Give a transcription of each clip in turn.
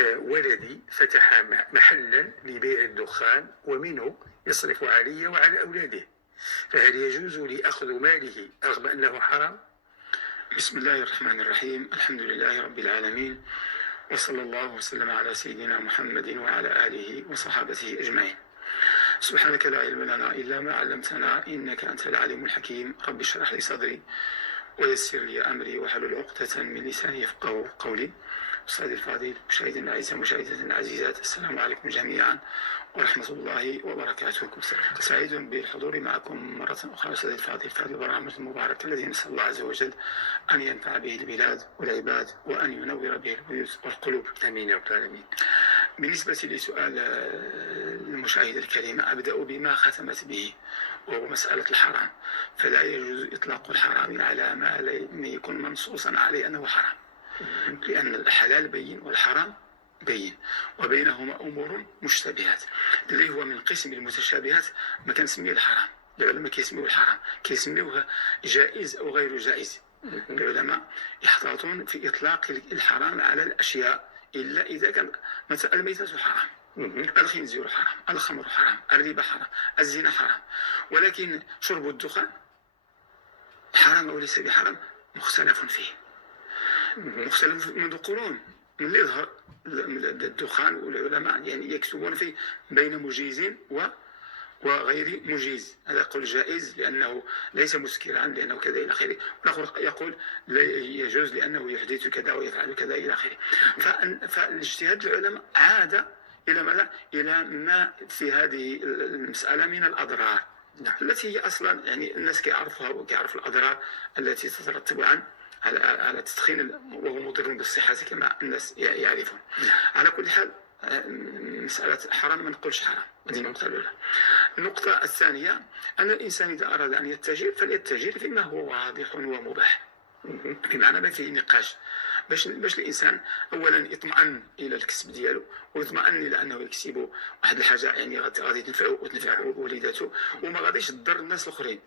ولدي فتح محلا لبيع الدخان ومنه يصرف علي وعلى أولاده، فهل يجوز لي أخذ ماله رغم أنه حرام؟ بسم الله الرحمن الرحيم. الحمد لله رب العالمين، وصلى الله وسلم على سيدنا محمد وعلى آله وصحابته أجمعين. سبحانك لا علم لنا إلا ما علمتنا إنك أنت العليم الحكيم. رب اشرح لي صدري ويسر لي أمري واحلل عقدة من لساني يفقهوا قولي. أستاذي الفاضل، مشاهدينا الأعزاء، مشاهداتنا العزيزات، السلام عليكم جميعا ورحمة الله وبركاته. سعيد بالحضور معكم مرة أخرى أستاذي الفاضل في هذا البرنامج المبارك الذي نسأل الله عز وجل أن ينفع به البلاد والعباد وأن ينور به البيوت والقلوب، آمين يا رب العالمين. بالنسبة لسؤال المشاهد الكريمة، أبدأ بما ختمت به وهو مسألة الحرام. فلا يجوز إطلاق الحرام على ما لم يكن منصوصا عليه أنه حرام، لأن الحلال بين والحرام بين، وبينهما أمور مشتبهات اللي هو من قسم المتشابهات ما كنسميه الحرام. العلماء كيسميوه الحرام، كيسميوه جائز أو غير جائز. العلماء يحتاطون في إطلاق الحرام على الأشياء إلا إذا كان مثلا الميتة حرام، الخنزير حرام، الخمر حرام، الربا حرام، الزنا حرام، ولكن شرب الدخان حرام أو ليس بحرام مختلف فيه، مختلف منذ قرون من يظهر الدخان، والعلماء يعني يكتبون فيه بين مجيز وغير مجيز. هذا قول جائز لأنه ليس مسكرا، لأنه كذا إلى آخره، والآخر يقول لا يجوز لأنه يحدث كذا ويفعل كذا إلى آخره. فالاجتهاد العلماء عاد إلى ماذا؟ إلى ما في هذه المسألة من الأضرار التي هي أصلا يعني الناس كيعرفوها وكيعرفوا الأضرار التي تترتب على التدخين، وهو مضر بالصحة كما الناس يعرفون. على كل حال مسألة حرام ما نقولش حرام، هذه النقطة الأولى. النقطة الثانية أن الإنسان إذا أراد أن يتجر فليتجر فيما هو واضح ومباح، بمعنى ما فيه نقاش، باش الإنسان أولا يطمئن إلى الكسب ديالو، ويطمئن إلى أنه يكسب واحد الحاجة يعني غادي تنفعه وتنفع وليداته، وما غاديش تضر الناس الآخرين،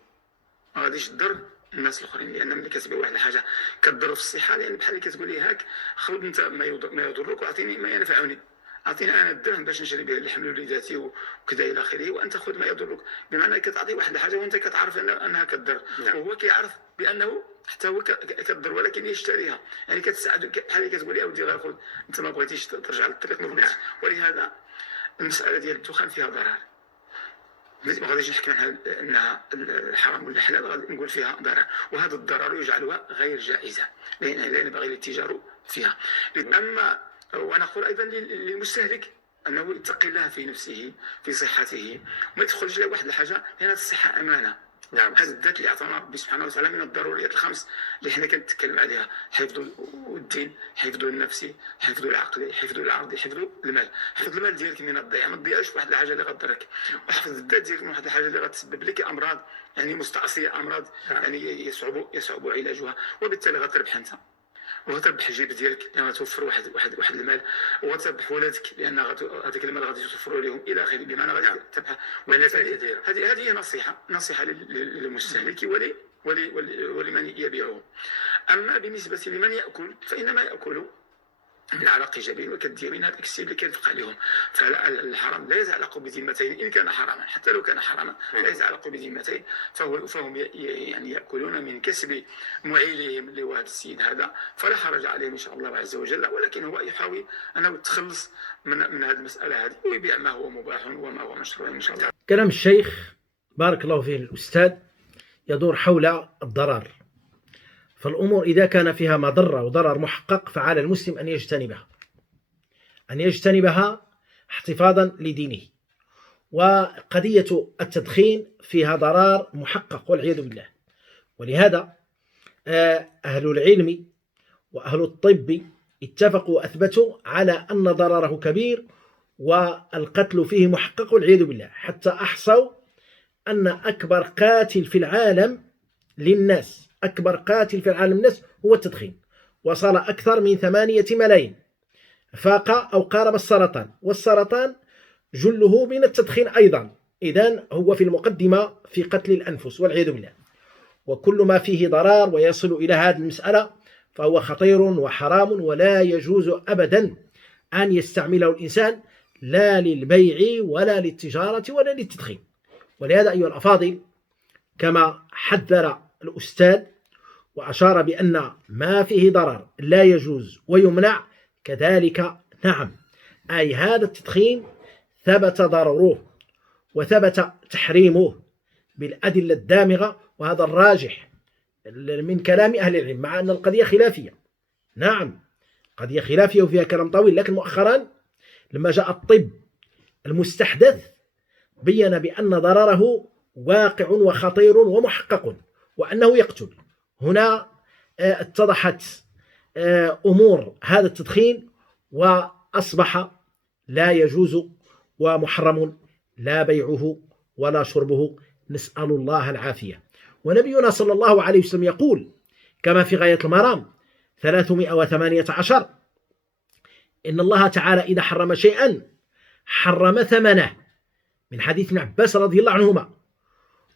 ما غاديش تضر الناس الاخرين. لان ملي كتبيع واحد الحاجه كتضر في الصحه، لان بحال اللي كتقول لي هاك خذ انت ما يضرك واعطيني ما ينفعني، اعطيني انا الدرهم باش نشري به لحم وليداتي وكذا الى اخره، وانت خذ ما يضرك. بمعنى كتعطي واحد الحاجه وانت كتعرف انها كتضر، وهو كيعرف بانه حتى هو كتضر ولكن يشتريها، يعني كتساعد بحال اللي كتقول لي اودي غير خذ انت ما بغيتيش ترجع للطريق ما بغيتيش. ولهذا المساله ديال الدخان فيها ضرر، ما غاديش نحكي عنها انها الحرام ولا الحلال، غادي نقول فيها ضرر، وهذا الضرر يجعلها غير جائزه لا ينبغي الاتجار فيها. اما وانا اقول ايضا للمستهلك انه يتقي الله في نفسه في صحته، وما يدخلش له واحد الحاجه، لان الصحه امانه. نعم، هذه الذات اللي اعطانا ربي سبحانه وتعالى من الضروريات الخمس اللي حنا كنتكلم عليها: حفظ الدين، حفظ النفس، حفظ العقل، حفظ العرض، حفظ المال. حفظ المال ديالك من الضياع، ما تضيعش واحد الحاجه اللي غتضرك، وحفظ الذات ديالك من واحد الحاجه اللي غتسبب لك امراض يعني مستعصيه، امراض يعني يصعب علاجها، وبالتالي غتربح انت وغتربح الجيب ديالك لان غتوفر واحد المال، وغتربح ولادك لان هذاك المال غادي توفروا لهم الى اخره. بمعنى غادي تربح منافع كثيره. هذه نصيحه للمستهلك ولمن يبيعه. اما بالنسبه لمن ياكل فانما ياكل من عرق جبين وكالدية من هذاك السيد اللي كينفق عليهم. فالحرام لا يتعلق بذمتين إن كان حراما، حتى لو كان حراما لا يتعلق بذمتين، فهم يعني يأكلون من كسب معيلهم اللي هو هذا السيد هذا، فلا حرج عليهم إن شاء الله عز وجل. ولكن هو يحاول أنه يتخلص من هذه المسألة هذه ويبيع ما هو مباح وما هو مشروع إن شاء الله. كلام الشيخ بارك الله فيه الأستاذ يدور حول الضرر، فالأمور إذا كان فيها مضرة وضرر محقق فعلى المسلم أن يجتنبها احتفاظا لدينه. وقضية التدخين فيها ضرر محقق والعياذ بالله، ولهذا أهل العلم وأهل الطب اتفقوا وأثبتوا على أن ضرره كبير والقتل فيه محقق والعياذ بالله، حتى أحصوا أن أكبر قاتل في العالم للناس هو التدخين، وصل أكثر من 8 ملايين، فاق أو قارب السرطان، والسرطان جله من التدخين أيضا. إذن هو في المقدمة في قتل الأنفس والعياذ بالله. وكل ما فيه ضرر ويصل إلى هذه المسألة فهو خطير وحرام، ولا يجوز أبدا أن يستعمله الإنسان لا للبيع ولا للتجارة ولا للتدخين. ولهذا أيها الأفاضل، كما حذر الأستاذ وأشار بأن ما فيه ضرر لا يجوز ويمنع، كذلك نعم، أي هذا التدخين ثبت ضرره وثبت تحريمه بالأدلة الدامغة، وهذا الراجح من كلام أهل العلم، مع أن القضية خلافية. نعم، قضية خلافية وفيها كلام طويل، لكن مؤخرا لما جاء الطب المستحدث بين بأن ضرره واقع وخطير ومحقق وأنه يقتل. هنا اتضحت أمور هذا التدخين وأصبح لا يجوز ومحرم لا بيعه ولا شربه، نسأل الله العافية. ونبينا صلى الله عليه وسلم يقول كما في غاية المرام 318: إن الله تعالى إذا حرم شيئا حرم ثمنه، من حديث ابن عباس رضي الله عنهما.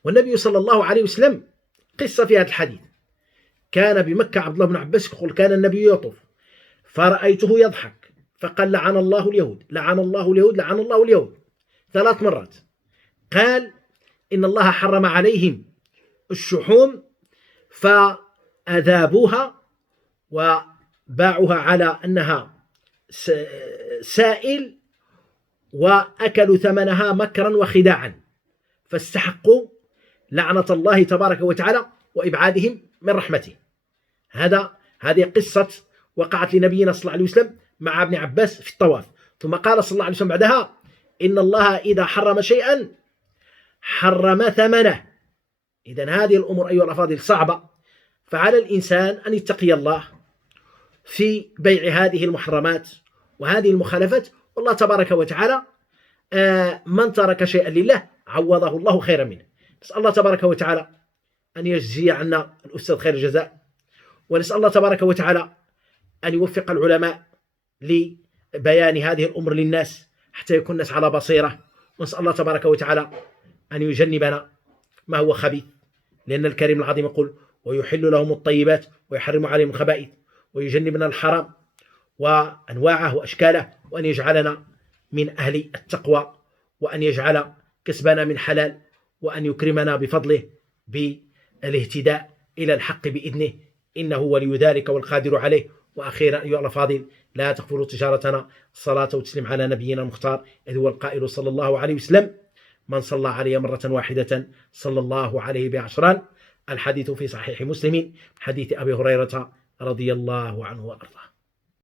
والنبي صلى الله عليه وسلم قصة في هذا الحديث، كان بمكة عبد الله بن عباس يقول كان النبي يطوف فرأيته يضحك فقال لعن الله اليهود لعن الله اليهود لعن الله اليهود 3 مرات. قال إن الله حرم عليهم الشحوم فأذابوها وباعوها على أنها سائل وأكلوا ثمنها مكرا وخداعا، فاستحقوا لعنة الله تبارك وتعالى وإبعادهم من رحمته. هذه قصة وقعت لنبينا صلى الله عليه وسلم مع ابن عباس في الطواف. ثم قال صلى الله عليه وسلم بعدها: إن الله إذا حرم شيئا حرم ثمنه. إذن هذه الأمور أيها الأفاضل صعبة، فعلى الإنسان أن يتقي الله في بيع هذه المحرمات وهذه المخالفات. والله تبارك وتعالى من ترك شيئا لله عوضه الله خيرا منه. نسأل الله تبارك وتعالى أن يجزي عنا الأستاذ خير الجزاء، ونسأل الله تبارك وتعالى أن يوفق العلماء لبيان هذه الأمور للناس حتى يكون الناس على بصيرة. ونسأل الله تبارك وتعالى أن يجنبنا ما هو خبيث، لأن الكريم العظيم يقول: ويحل لهم الطيبات ويحرم عليهم الخبائث، ويجنبنا الحرام وأنواعه وأشكاله، وأن يجعلنا من أهل التقوى، وأن يجعل كسبنا من حلال، وأن يكرمنا بفضله بالاهتداء إلى الحق بإذنه، إنه ولي ذلك والقادر عليه. وأخيرا أيها الأفاضل، لا تغفلوا تجارتنا، الصلاة والتسليم على نبينا المختار، إذ هو القائل صلى الله عليه وسلم: من صلى علي مرة واحدة صلى الله عليه ب10. الحديث في صحيح مسلم، حديث أبي هريرة رضي الله عنه وأرضاه.